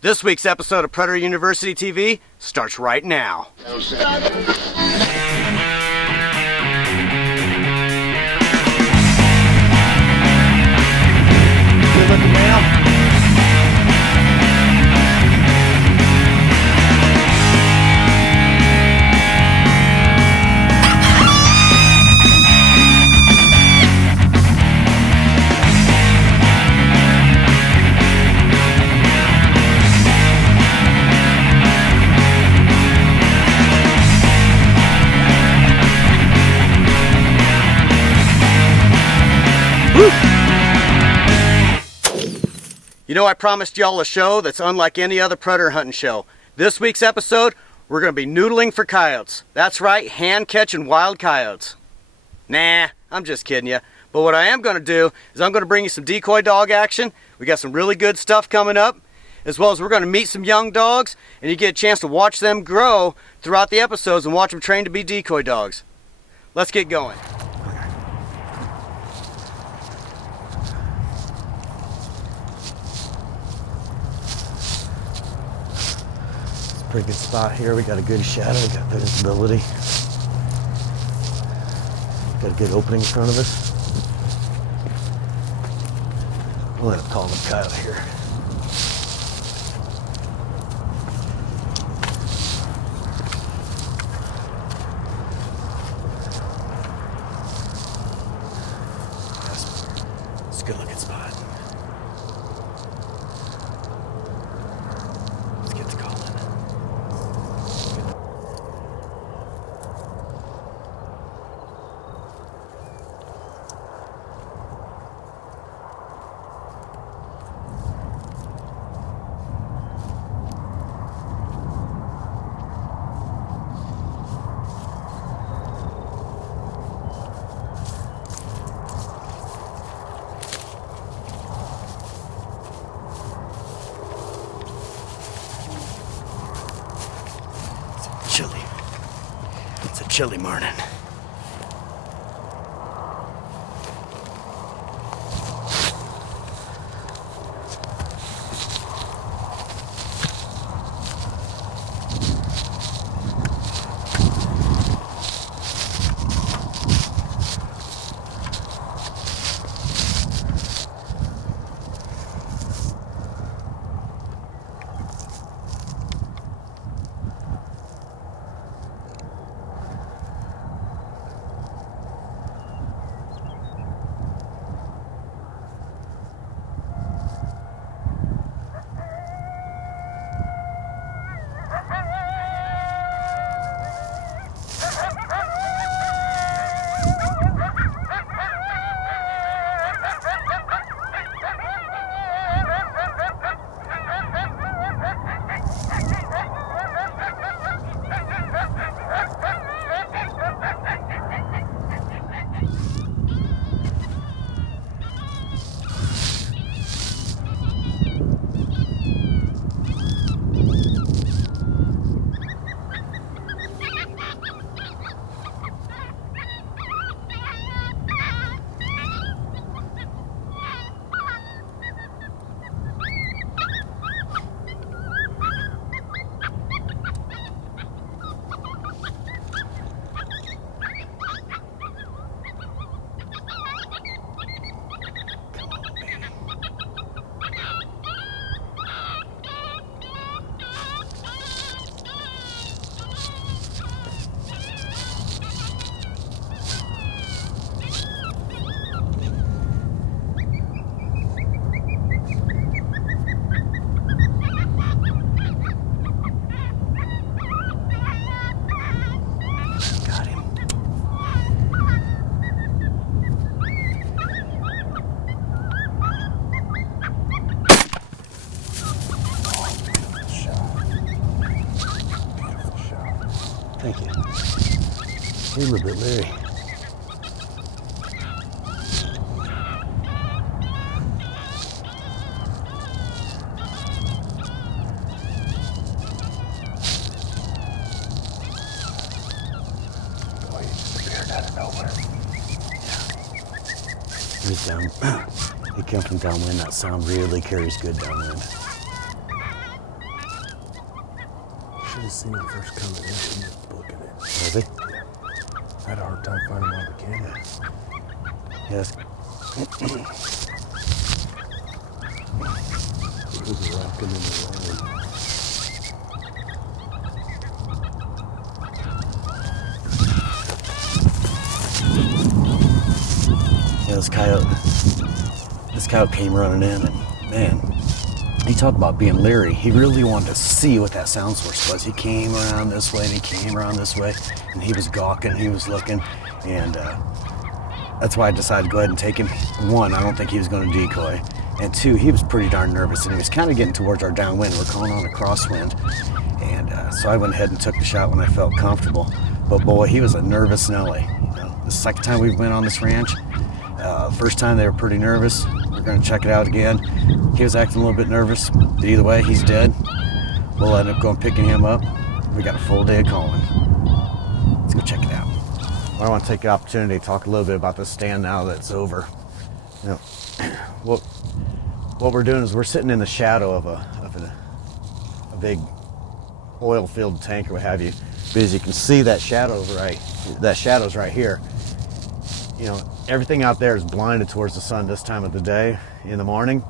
This week's episode of Predator University TV starts right now. Good looking now. You know, I promised y'all a show that's unlike any other predator hunting show. This week's episode, we're going to be noodling for coyotes. That's right, hand-catching wild coyotes. Nah, I'm just kidding you. But what I am going to do is I'm going to bring you some decoy dog action. We got some really good stuff coming up, as well as we're going to meet some young dogs, and you get a chance to watch them grow throughout the episodes and watch them train to be decoy dogs. Let's get going. Pretty good spot here. We got a good shadow, we got good visibility. Got a good opening in front of us. We'll let him call the coyote here. It's a good looking spot. Let's get the call in. Chilly. It's a chilly morning. Thank you. He's a little bit leery. Boy, he disappeared out of nowhere. He was down. He came from downwind. That sound really carries good downwind. should have seen him first coming in. He was booking it. Was he? I had a hard time finding him on the camera. Yes. He was rocking in the line. Yeah, this coyote came running in, and man, he talked about being leery. He really wanted to see what that sound source was. He came around this way and he came around this way, and he was gawking, he was looking, and that's why I decided to go ahead and take him. One, I don't think he was going to decoy, and two, he was pretty darn nervous, and he was kind of getting towards our downwind. We're calling on a crosswind, and so I went ahead and took the shot when I felt comfortable. But boy, he was a nervous Nelly. You know, the second time we went on this ranch, first time they were pretty nervous. We're going to check it out again. He was acting a little bit nervous, but either way, he's dead. We'll end up going picking him up. We got a full day of calling. Let's go check it out. I want to take the opportunity to talk a little bit about this stand now that it's over. You know, what we're doing is we're sitting in the shadow of a big oil-filled tank or what have you. But as you can see, that shadow's right here. You know, everything out there is blinded towards the sun this time of the day in the morning.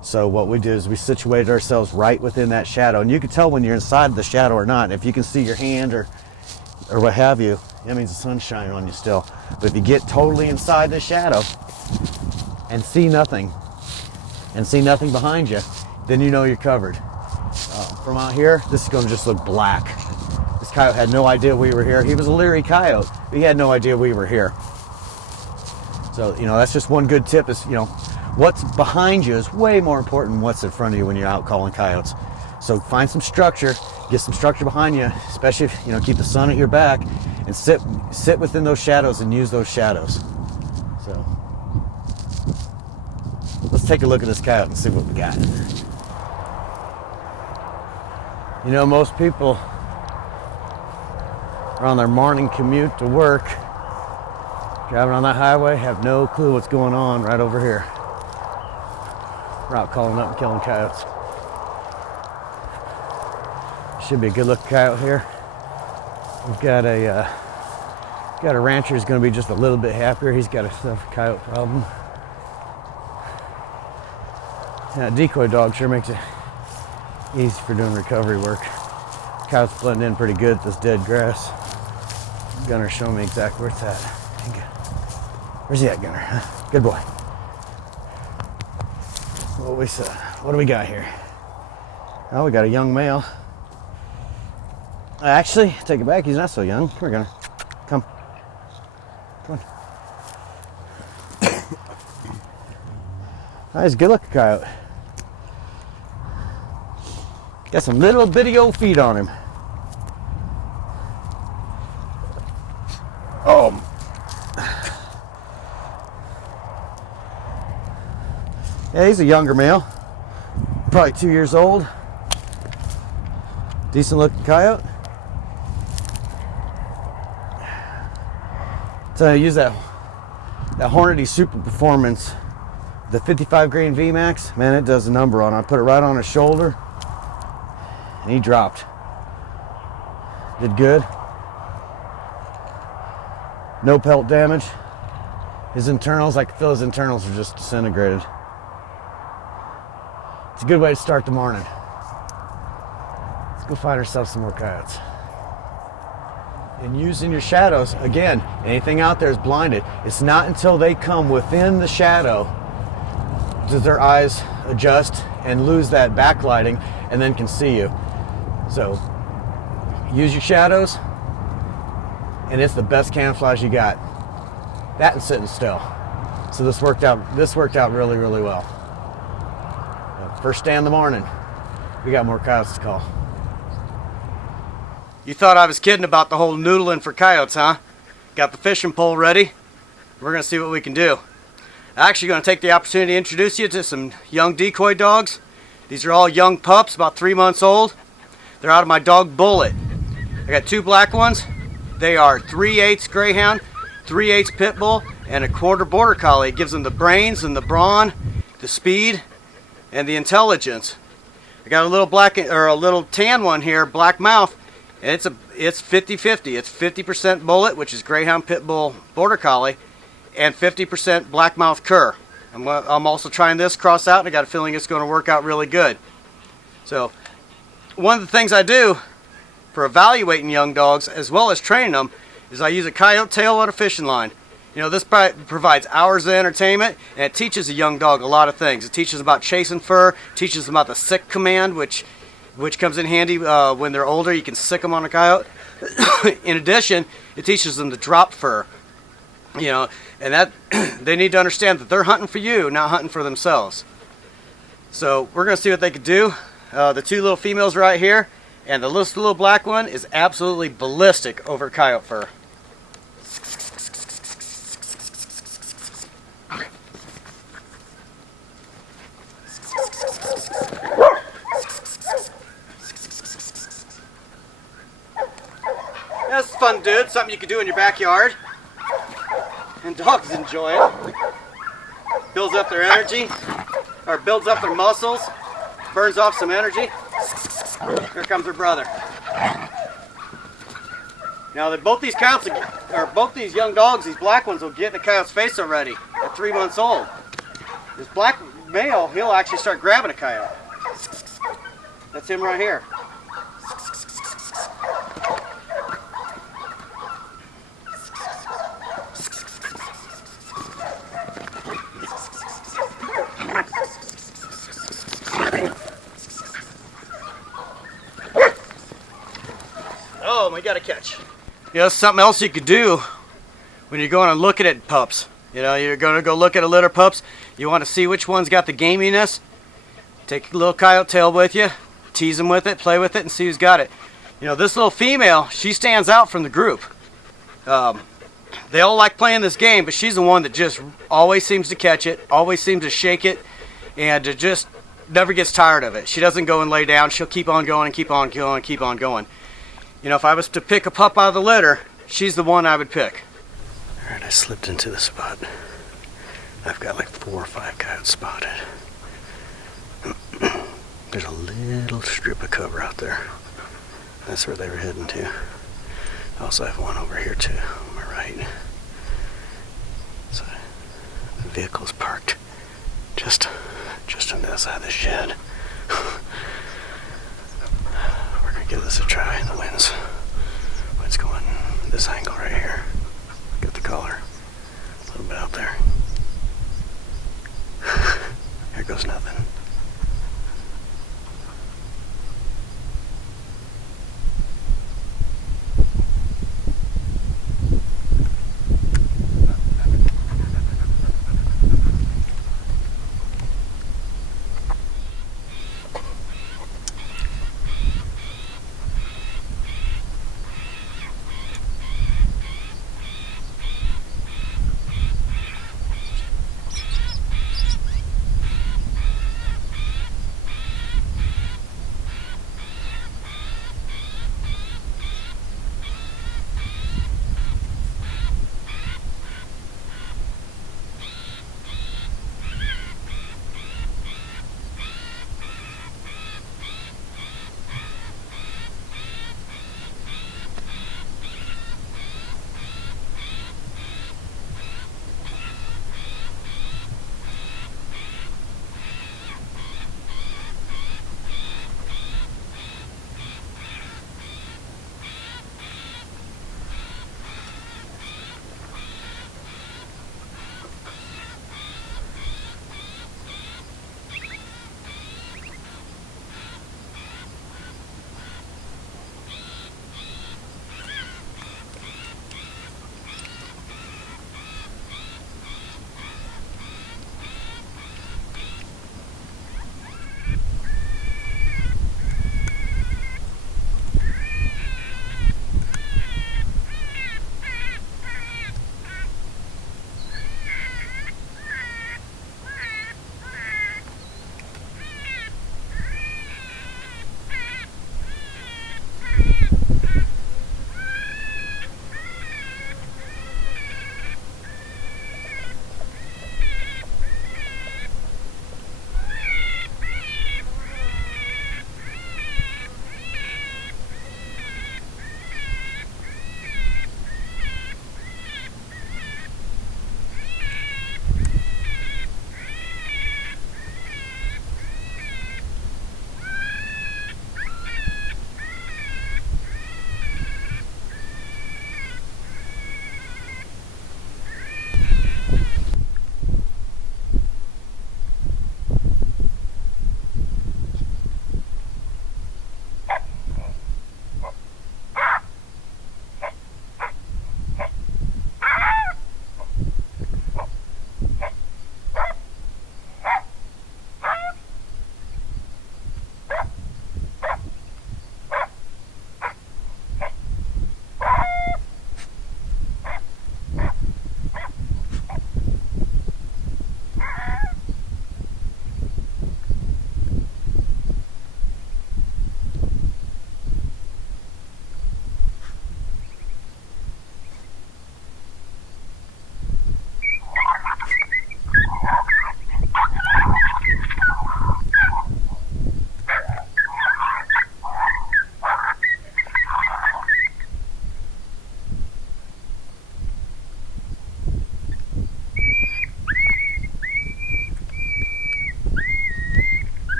So what we do is we situated ourselves right within that shadow, and you can tell when you're inside the shadow or not. If you can see your hand or what have you, that means the sun's shining on you still. But if you get totally inside the shadow and see nothing behind you, then you know you're covered. From out here, this is going to just look black. This coyote had no idea we were here. He was a leery coyote, but he had no idea we were here. So, you know, that's just one good tip is, you know, what's behind you is way more important than what's in front of you when you're out calling coyotes. So find some structure, get some structure behind you, especially if, you know, keep the sun at your back, and sit within those shadows and use those shadows. So let's take a look at this coyote and see what we got. You know, most people are on their morning commute to work, driving on that highway, have no clue what's going on right over here. We're out calling up and killing coyotes. Should be a good looking coyote here. We've got a rancher who's going to be just a little bit happier. He's got a coyote problem. Yeah, decoy dog sure makes it easy for doing recovery work. Coyotes blend in pretty good at this dead grass. Gunner's showing me exactly where it's at. Where's he at, Gunner? Good boy. What do we got here? Oh, we got a young male. Actually, take it back. He's not so young. Come here, Gunner. Come. Come on. Oh, he's a good looking coyote. Got some little bitty old feet on him. Oh. Yeah, he's a younger male. Probably 2 years old. Decent looking coyote. So I use that Hornady Super Performance, the 55 grain VMAX. Man, it does a number on it. I put it right on his shoulder, and he dropped. Did good. No pelt damage. His internals, I could feel his internals are just disintegrated. It's a good way to start the morning. Let's go find ourselves some more coyotes. And using your shadows, again, anything out there is blinded. It's not until they come within the shadow does their eyes adjust and lose that backlighting and then can see you. So use your shadows, and it's the best camouflage you got. That and sitting still. So this worked out really, really well. First day in the morning, we got more coyotes to call. You thought I was kidding about the whole noodling for coyotes, huh? Got the fishing pole ready. We're gonna see what we can do. I'm actually gonna take the opportunity to introduce you to some young decoy dogs. These are all young pups, about 3 months old. They're out of my dog Bullet. I got 2 black ones. They are 3/8 Greyhound, 3/8 Pit Bull, and a quarter Border Collie. It gives them the brains and the brawn, the speed, and the intelligence. I I got a little black or a little tan one here, black mouth, and it's 50-50. It's 50% bullet, which is Greyhound Pit Bull Border Collie, and 50% black mouth cur. I'm also trying this cross out, and I got a feeling it's going to work out really good. So one of the things I do for evaluating young dogs as well as training them is I use a coyote tail on a fishing line. You know, this provides hours of entertainment, and it teaches a young dog a lot of things. It teaches them about chasing fur, teaches them about the sick command, which comes in handy when they're older. You can sick them on a coyote. In addition, it teaches them to drop fur. You know, and that they need to understand that they're hunting for you, not hunting for themselves. So we're going to see what they can do. The two little females right here, and the little black one is absolutely ballistic over coyote fur. That's fun, dude. Something you can do in your backyard. And dogs enjoy it. Builds up their energy, or builds up their muscles, burns off some energy. Here comes her brother. Now that both these coyotes, or both these young dogs, these black ones, will get in the coyote's face already at 3 months old. This black male, he'll actually start grabbing a coyote. That's him right here. Oh, we got a catch. You know, something else you could do when you're going and looking at pups. You know, you're going to go look at a litter of pups. You want to see which one's got the gaminess. Take a little coyote tail with you, tease them with it, play with it, and see who's got it. You know, this little female, she stands out from the group. They all like playing this game, but she's the one that just always seems to catch it, always seems to shake it, and just never gets tired of it. She doesn't go and lay down. She'll keep on going and keep on going and keep on going. You know, if I was to pick a pup out of the litter, she's the one I would pick. All right, I slipped into the spot. I've got like 4 or 5 coyotes spotted. There's a little strip of cover out there. That's where they were heading to. I also have one over here too, on my right. So the vehicle's parked just on the outside of the shed. We're gonna give this a try. The wind's going this angle right here. Get the collar a little bit out there. Here goes nothing.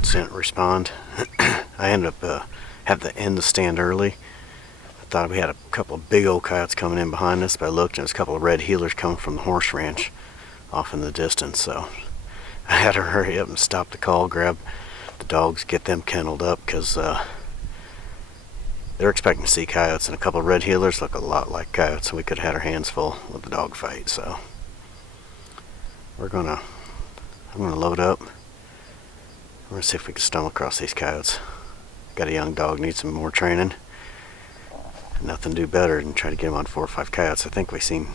coyotes didn't respond. I ended up having to end the stand early. I thought we had a couple of big old coyotes coming in behind us, but I looked and there was a couple of red heelers coming from the horse ranch off in the distance, so I had to hurry up and stop the call, grab the dogs, get them kenneled up, because they're expecting to see coyotes, and a couple of red heelers look a lot like coyotes, so we could have had our hands full with the dog fight. So I'm gonna load up. We're gonna see if we can stumble across these coyotes. Got a young dog, needs some more training. Nothing to do better than try to get him on 4 or 5 coyotes. I think we've seen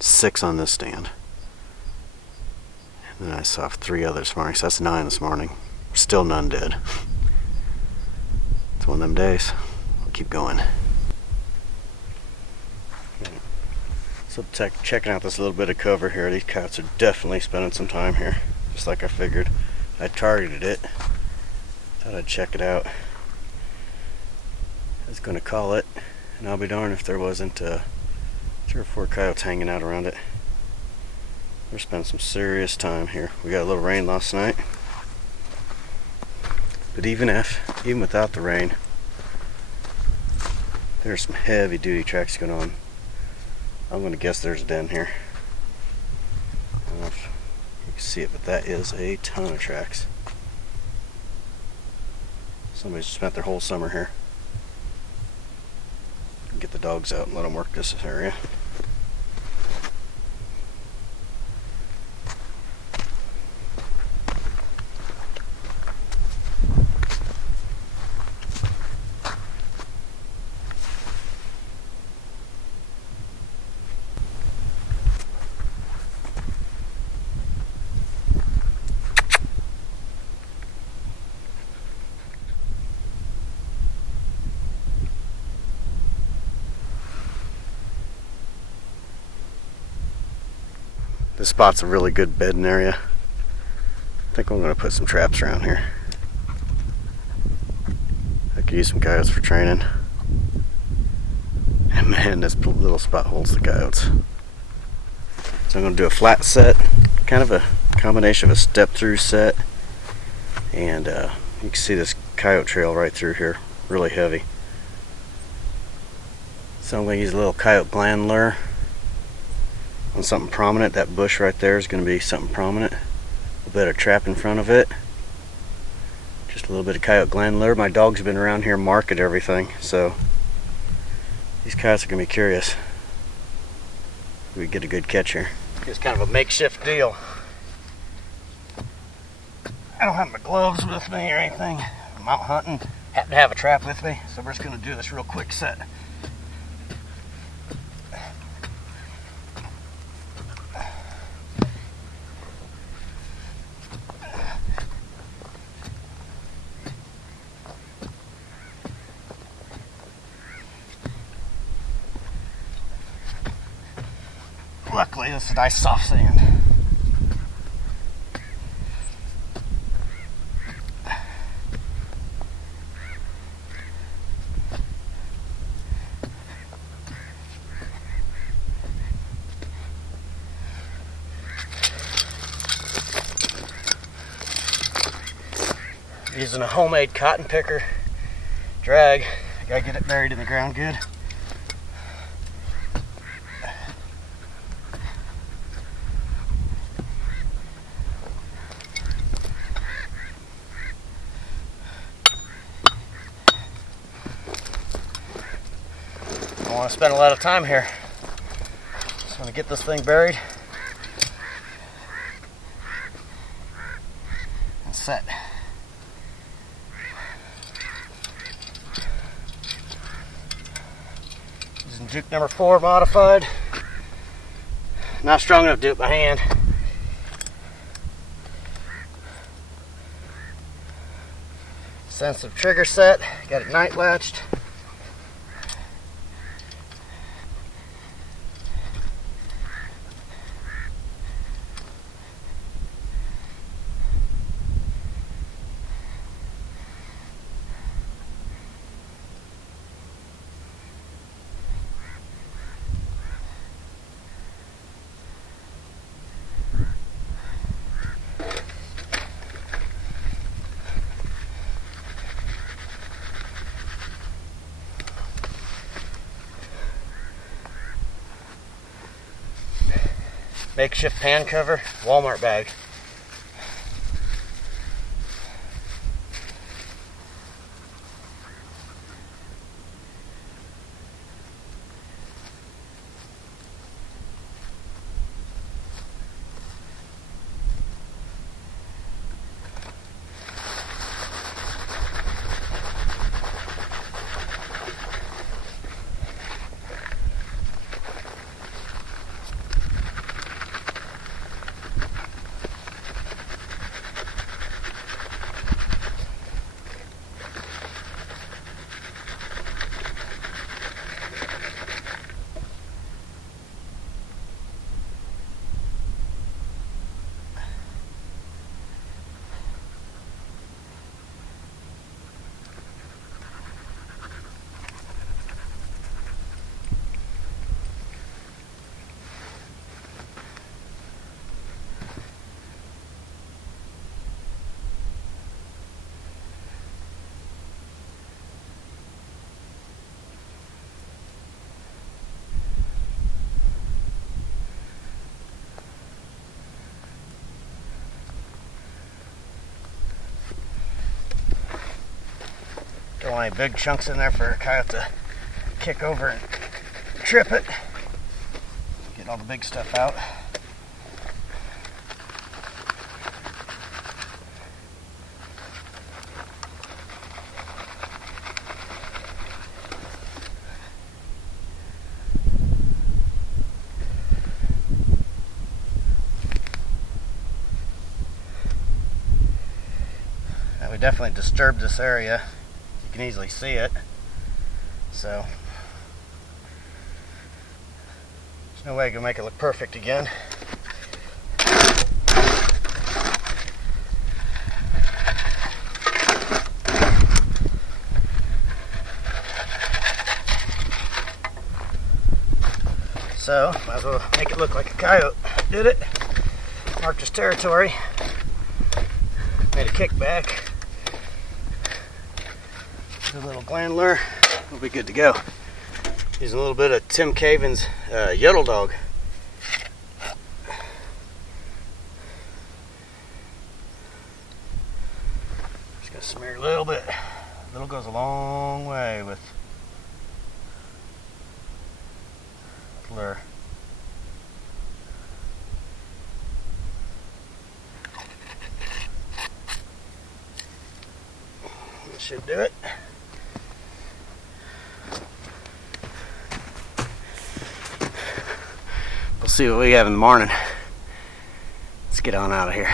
6 on this stand. And then I saw 3 others this morning, so that's 9 this morning. Still none dead. It's one of them days. We'll keep going. So checking out this little bit of cover here. These coyotes are definitely spending some time here, just like I figured. I targeted it. Thought I'd check it out. I was going to call it, and I'll be darned if there wasn't 3 or 4 coyotes hanging out around it. We're spending some serious time here. We got a little rain last night, but even without the rain, there's some heavy duty tracks going on. I'm going to guess there's a den here. I don't know if you can see it, but that is a ton of tracks. Somebody's spent their whole summer here. Get the dogs out and let them work this area. This spot's a really good bedding area. I think I'm going to put some traps around here. I could use some coyotes for training. And man, this little spot holds the coyotes. So I'm going to do a flat set, kind of a combination of a step through set. And you can see this coyote trail right through here, really heavy. So I'm going to use a little coyote gland lure on something prominent. That bush right there is going to be something prominent. A bit of trap in front of it. Just a little bit of coyote gland lure. My dogs have been around here marking everything, so these coyotes are going to be curious. We get a good catch here. It's kind of a makeshift deal. I don't have my gloves with me or anything. I'm out hunting. Happen to have a trap with me, so we're just going to do this real quick set. Luckily, this is nice soft sand. Using a homemade cotton picker drag. I gotta get it buried in the ground good. I don't want to spend a lot of time here. Just want to get this thing buried and set. Using juke number 4 modified. Not strong enough to do it by hand. Sensitive trigger set. Got it night latched. Makeshift pan cover, Walmart bag. Don't want any big chunks in there for a coyote to kick over and trip it. Get all the big stuff out. Now we definitely disturbed this area. You can easily see it, so there's no way I can make it look perfect again. So might as well make it look like a coyote did it. Marked his territory, made a kickback. A little gland lure, we'll be good to go. Using a little bit of Tim Caven's Yodel Dog. Just gonna smear a little bit. A little goes a long way with lure. That should do it. We'll see what we have in the morning. Let's get on out of here.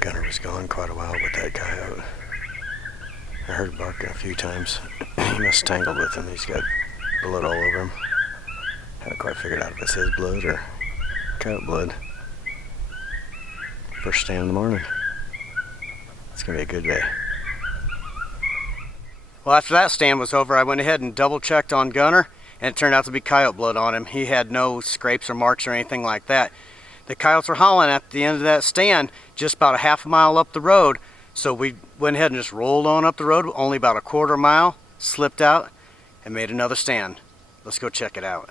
Gunner was gone quite a while with that coyote. I heard him barking a few times. He must have tangled with him. He's got blood all over him. Haven't quite figured out if it's his blood or coyote blood. First stand in the morning. It's gonna be a good day. Well, after that stand was over, I went ahead and double checked on Gunner, and it turned out to be coyote blood on him. He had no scrapes or marks or anything like that. The coyotes were hauling at the end of that stand just about a half a mile up the road, so we went ahead and just rolled on up the road, only about a quarter mile, slipped out, and made another stand. Let's go check it out.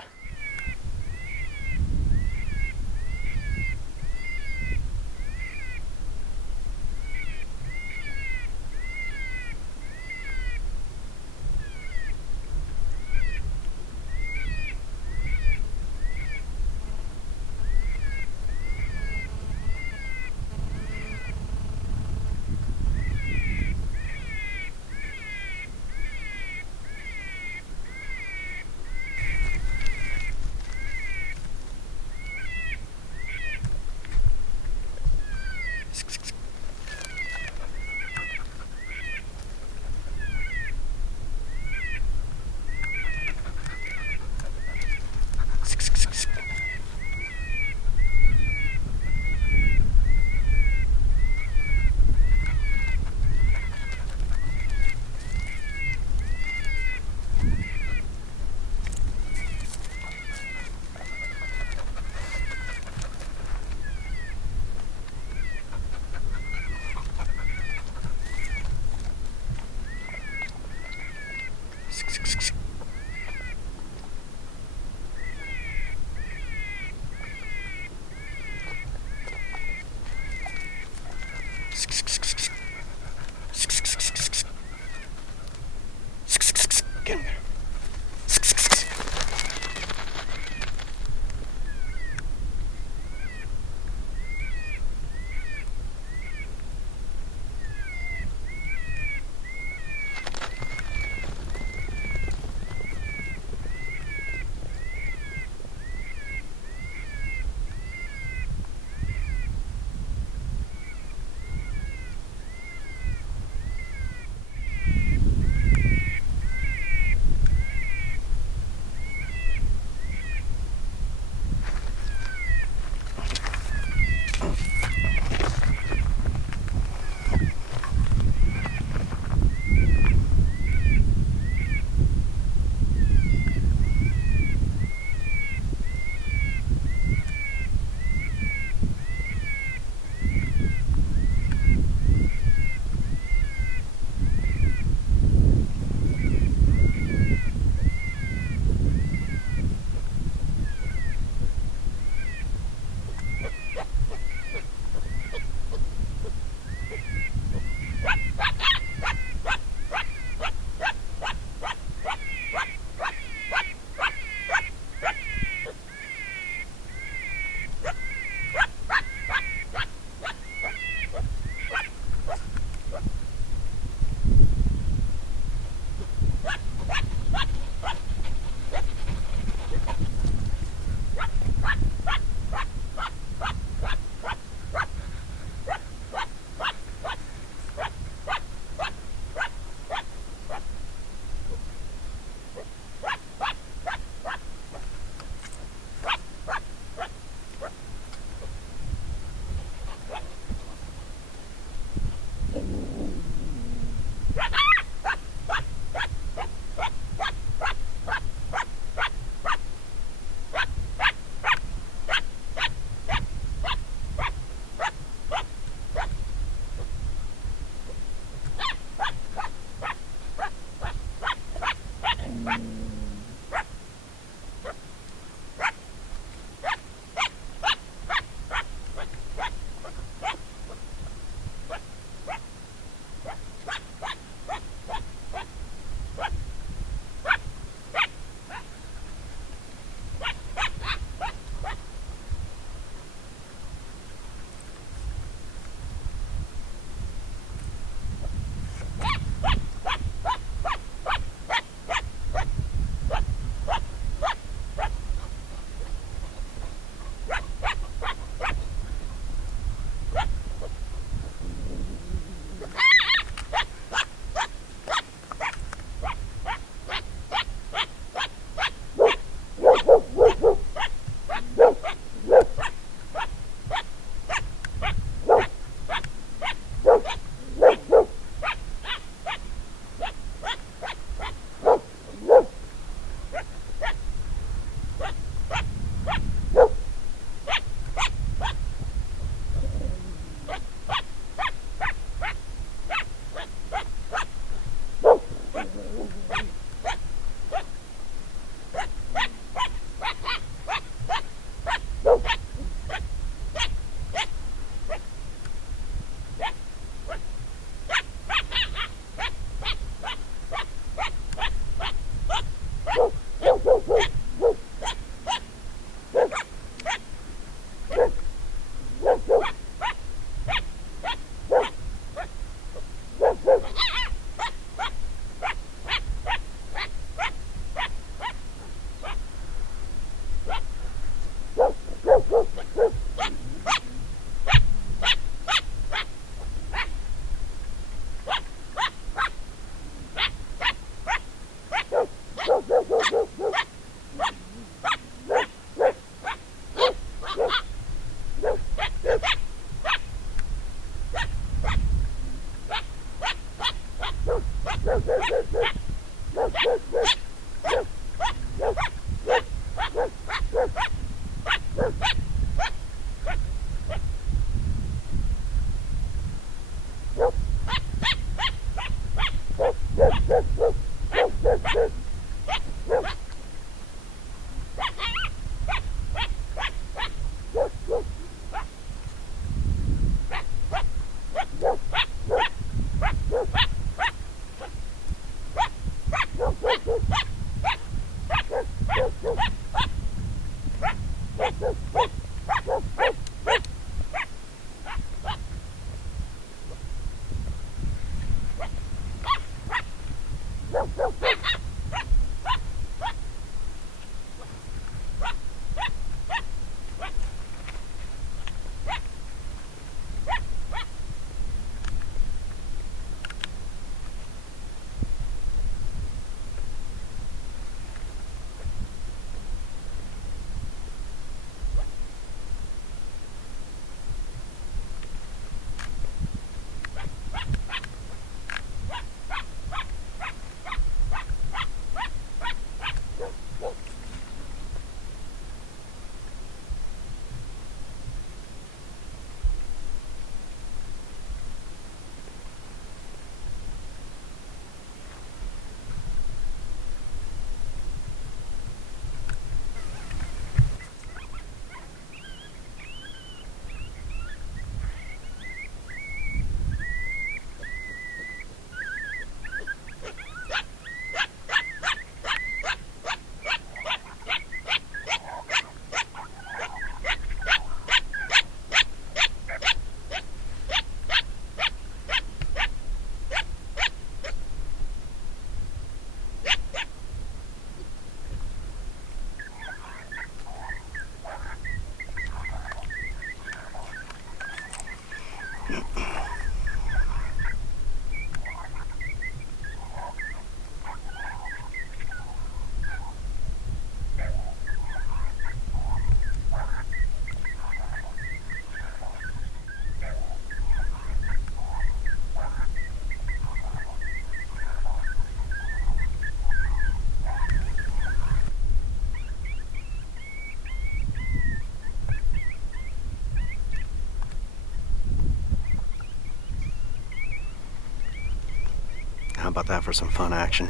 about that for some fun action.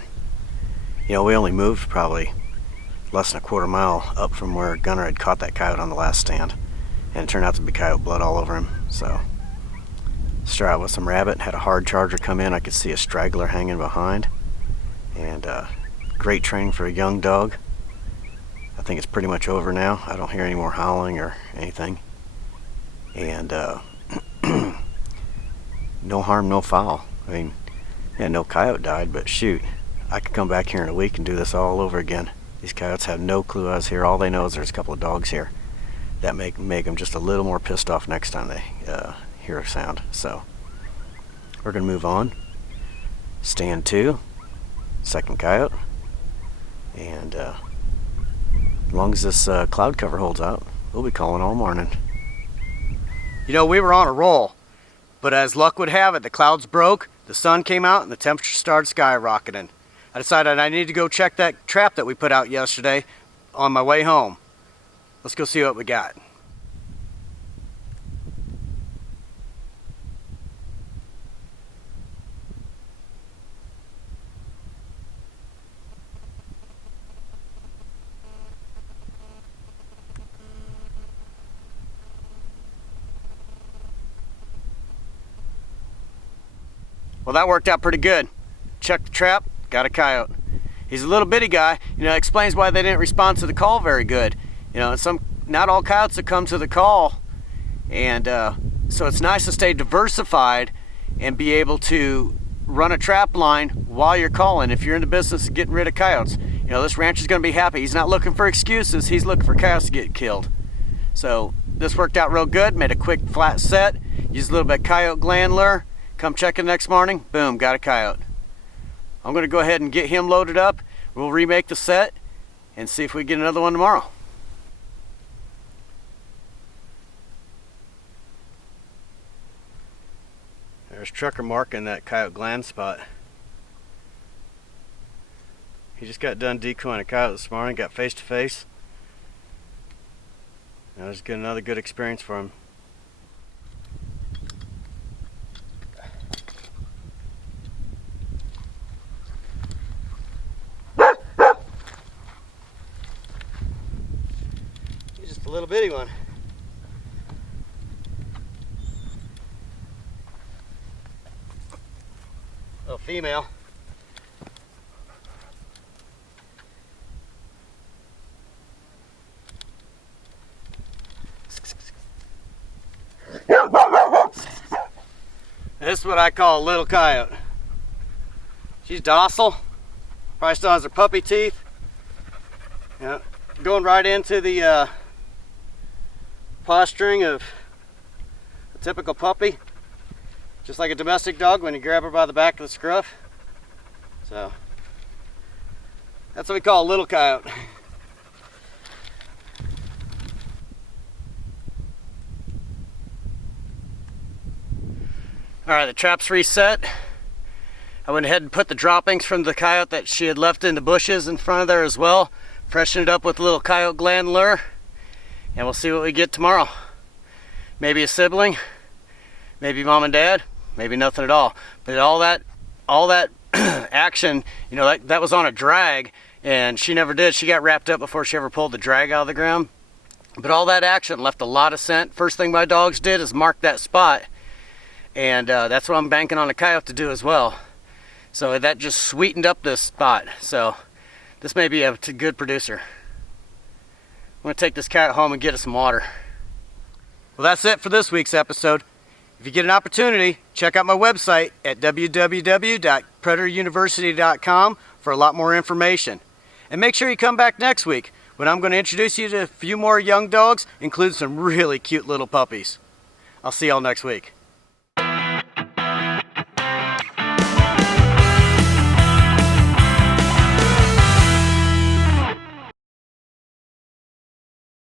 You know, we only moved probably less than a quarter mile up from where Gunner had caught that coyote on the last stand, and it turned out to be coyote blood all over him. So started out with some rabbit, had a hard charger come in. I could see a straggler hanging behind, and great training for a young dog. I think it's pretty much over now. I don't hear any more howling or anything, and no harm, no foul. I mean, yeah, no coyote died, but shoot, I could come back here in a week and do this all over again. These coyotes have no clue I was here. All they know is there's a couple of dogs here that make them just a little more pissed off next time they hear a sound. So we're gonna move on. Stand 2, second coyote, and as long as this cloud cover holds out, we'll be calling all morning. You know, we were on a roll, but as luck would have it, the clouds broke, the sun came out, and the temperature started skyrocketing. I decided I need to go check that trap that we put out yesterday on my way home. Let's go see what we got. Well, that worked out pretty good. Checked the trap, got a coyote. He's a little bitty guy. You know, explains why they didn't respond to the call very good. You know, not all coyotes that come to the call, and so it's nice to stay diversified and be able to run a trap line while you're calling. If you're in the business of getting rid of coyotes, you know, this rancher's going to be happy. He's not looking for excuses. He's looking for coyotes to get killed. So this worked out real good. Made a quick flat set. Used a little bit of coyote gland lure. Come check it next morning, boom, got a coyote. I'm gonna go ahead and get him loaded up. We'll remake the set and see if we get another one tomorrow. There's Trucker marking that coyote gland spot. He just got done decoying a coyote this morning, got face to face. That was another good experience for him. A little bitty one. Little female. This is what I call a little coyote. She's docile. Probably still has her puppy teeth. Yeah, going right into the posturing of a typical puppy, just like a domestic dog when you grab her by the back of the scruff. So that's what we call a little coyote. Alright, the trap's reset. I went ahead and put the droppings from the coyote that she had left in the bushes in front of there as well. Freshened it up with a little coyote gland lure. And we'll see what we get tomorrow. Maybe a sibling, maybe mom and dad, maybe nothing at all. But all that action, you know, that was on a drag, and she never did. She got wrapped up before she ever pulled the drag out of the ground. But all that action left a lot of scent. First thing my dogs did is mark that spot, and that's what I'm banking on a coyote to do as well. So that just sweetened up this spot. So this may be a good producer. I'm going to take this coyote home and get it some water. Well, that's it for this week's episode. If you get an opportunity, check out my website at www.predatoruniversity.com for a lot more information. And make sure you come back next week when I'm going to introduce you to a few more young dogs, including some really cute little puppies. I'll see y'all next week.